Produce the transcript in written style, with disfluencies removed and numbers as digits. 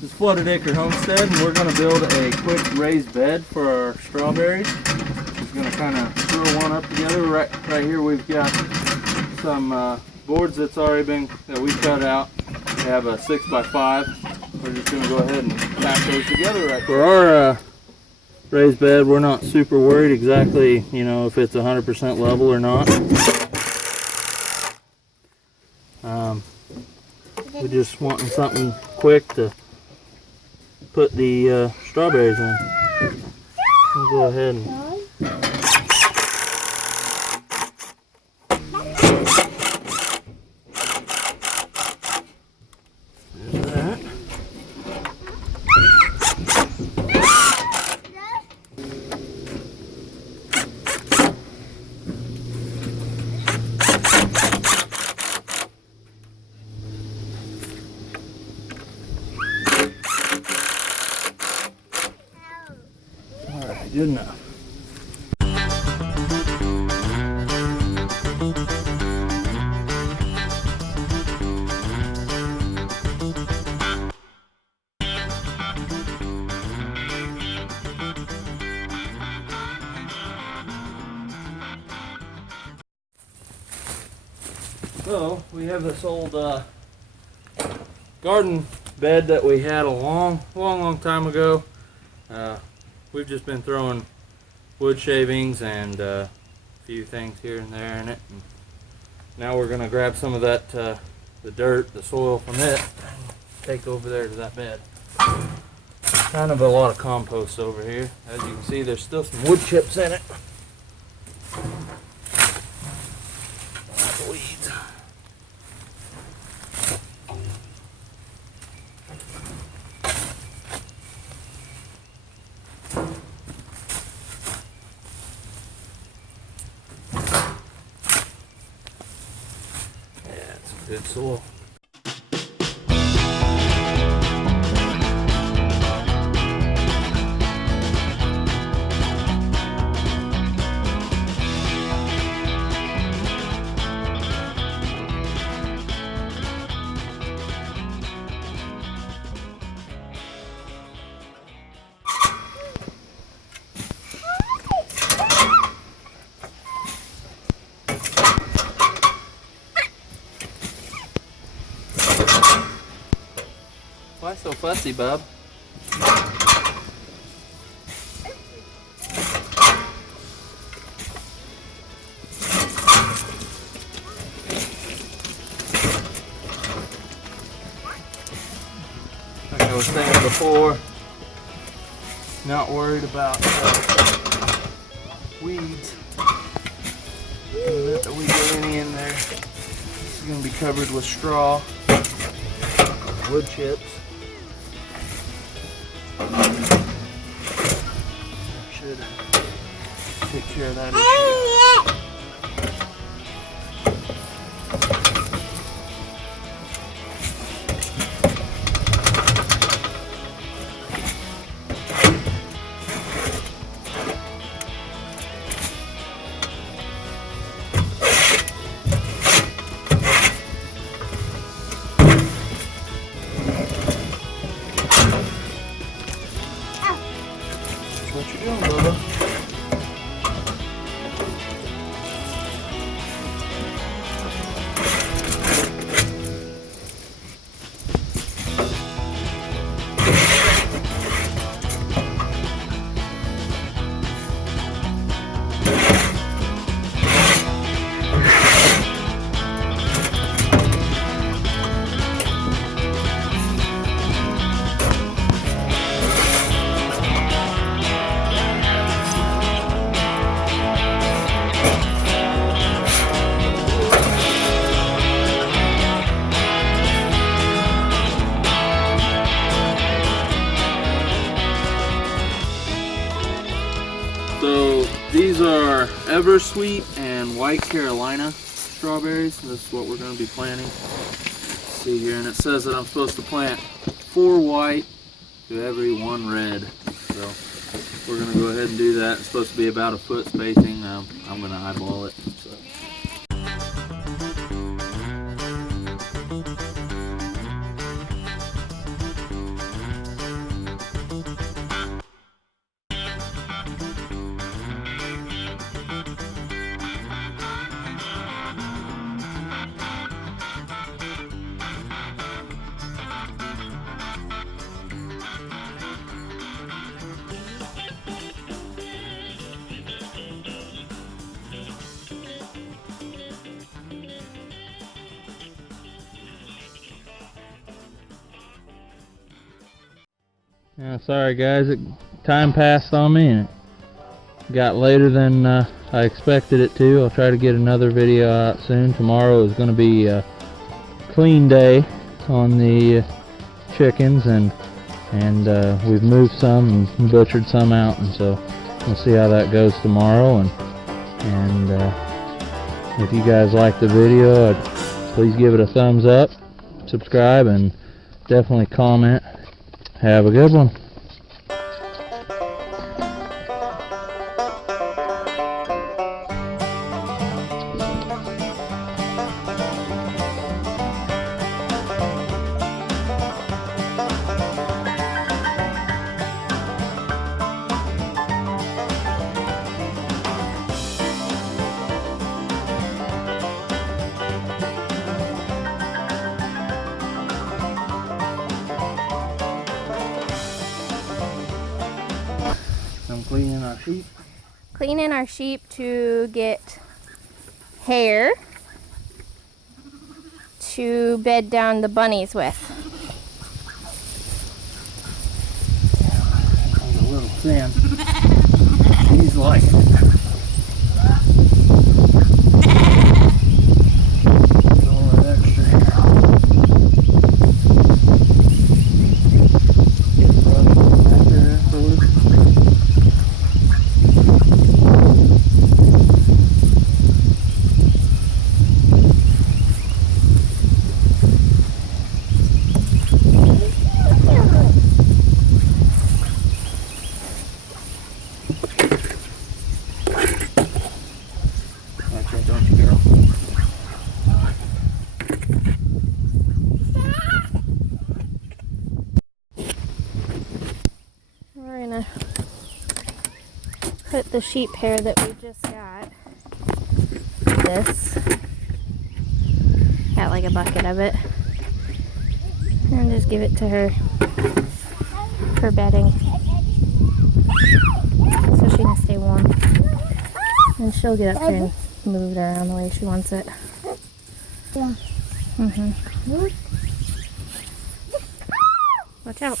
This is Flooded Acre Homestead, and we're going to build a quick raised bed for our strawberries. Just going to kind of throw one up together. Right here we've got some boards that we cut out. We have a 6x5. We're just going to go ahead and tap those together right for our raised bed. We're not super worried exactly, if it's 100% level or not. We're just wanting something quick to put the strawberries in. We'll go ahead and there's that. Alright, good enough. So we have this old garden bed that we had a long time ago. We've just been throwing wood shavings and a few things here and there in it. And now we're going to grab some of that, the dirt, the soil from it, and take over there to that bed. Kind of a lot of compost over here. As you can see, there's still some wood chips in it. Lots of weeds. Good soil. Why so fussy, bub? Like I was saying before, not worried about weeds. Let the weed get any in there. This is going to be covered with straw, wood chips. Should take care of that issue. What you doing, Bubba? So these are Eversweet and White Carolina strawberries. This is what we're going to be planting. See here, and it says that I'm supposed to plant 4 white to every 1 red. So we're going to go ahead and do that. It's supposed to be about a foot spacing. I'm going to eyeball it. So. Yeah, sorry guys, time passed on me and it got later than I expected it to. I'll try to get another video out soon. Tomorrow is going to be a clean day on the chickens, and we've moved some and butchered some out, and so we'll see how that goes tomorrow. And if you guys like the video, please give it a thumbs up, subscribe, and definitely comment. Have a good one. I'm cleaning our sheep. Cleaning our sheep to get hair to bed down the bunnies with. He's a little thin. He's like it. All that extra hair. Get rubbed back there afterwards. Like that, don't you, girl? We're gonna put the sheep hair that we just got, got like a bucket of it, and just give it to her for bedding so she can stay warm, and she'll get up here and move it around the way she wants it. Watch out.